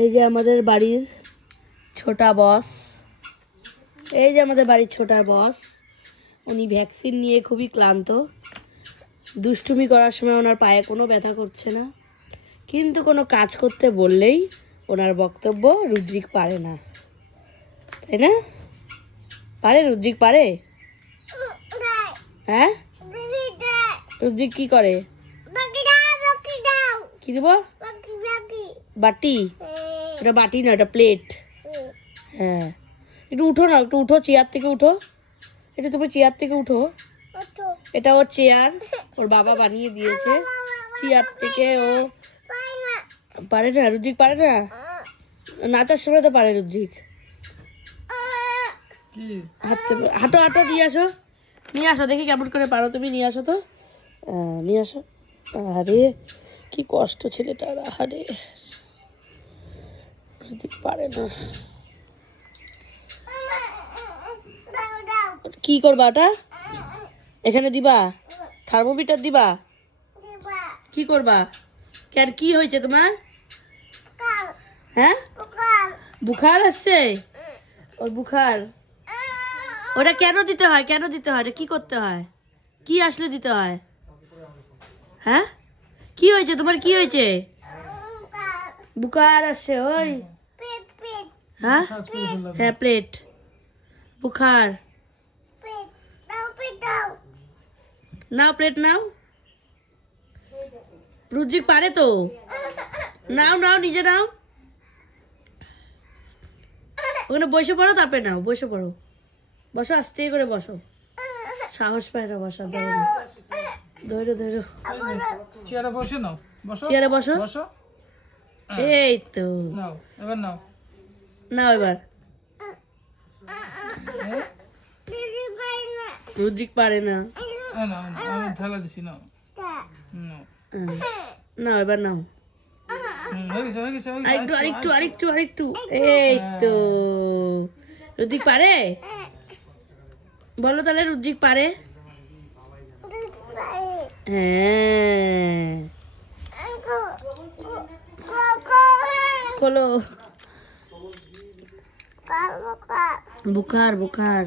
এই যে আমাদের বাড়ির ছোটা বস, এই যে আমাদের বাড়ির ছোটা বস, উনি ভ্যাকসিন নিয়ে খুবই ক্লান্ত। দুষ্টুমি করার সময় ওনার পায়ে কোনো ব্যথা করছে না, কিন্তু কোনো কাজ করতে বললেই ওনার বক্তব্য রুদ্রিক পারে না, তাই না? পারে রুদ্রিক, পারে? হ্যাঁ, রুদ্রিক কি করে? কি দেবো? বাটি? এটা বাটি না, এটা প্লেট। হ্যাঁ, একটু উঠো না, একটু উঠো, চেয়ার থেকে উঠো, এটা তুমি চেয়ার থেকে উঠো। এটা ওর চেয়ার, ওর বাবা বানিয়ে দিয়েছে। চেয়ার থেকে ও পারে না, রুদ্রিক পারে না। নাচার সময় তো পারে রুদ্রিক। হাঁটো হাঁটো, নিয়ে আসো, নিয়ে আসো, দেখি কেমন করে পারো তুমি, নিয়ে আসো তো, নিয়ে আসো। আরে কি কষ্ট ছেলেটার, আরে রুদ্রিক পারে না। কি করবা ওটা? এখানে দিবা? থার্মোমিটার দিবা? কি করবা? কেন, কি হয়েছে তোমার? হ্যাঁ, বুখার আসছে ওর, বুখার। ওটা কেন দিতে হয়, কেন দিতে হয়, কি করতে হয়, কি আসলে দিতে হয়? হ্যাঁ, কি হয়েছে তোমার, কি হয়েছে? বুখার আসছে, ওই হ্যাঁ হ্যাঁ, প্লেট, বুখার। নাও প্লেট নাও, রুদ্রিক পারে তো, নাও নাও, নিজে নাও, ওখানে বসে পড়ো, তারপরে নাও, বসে পড়ো, বসো, আস্তে করে বসো, সাহস পায় না বসা, ধরো ধরো, চেয়ারে বসে নাও, বসো, চেয়ারে বসো, বসো। এই তো, নাও এবার, নাও নাও এবার। রুদ্রিক পারে না, নাও, আমি থালা দিছি, নাও নাও, নাও এবার নাও, হয়ে গেছে, হয়ে গেছে, হয়ে গেছে। আরেকটু আরেকটু আরেকটু আরেকটু, এই তো, রুদ্রিক পারে? বলো তাহলে, রুদ্রিক পারে? হ্যাঁ, খোলো, বুখার বুখার।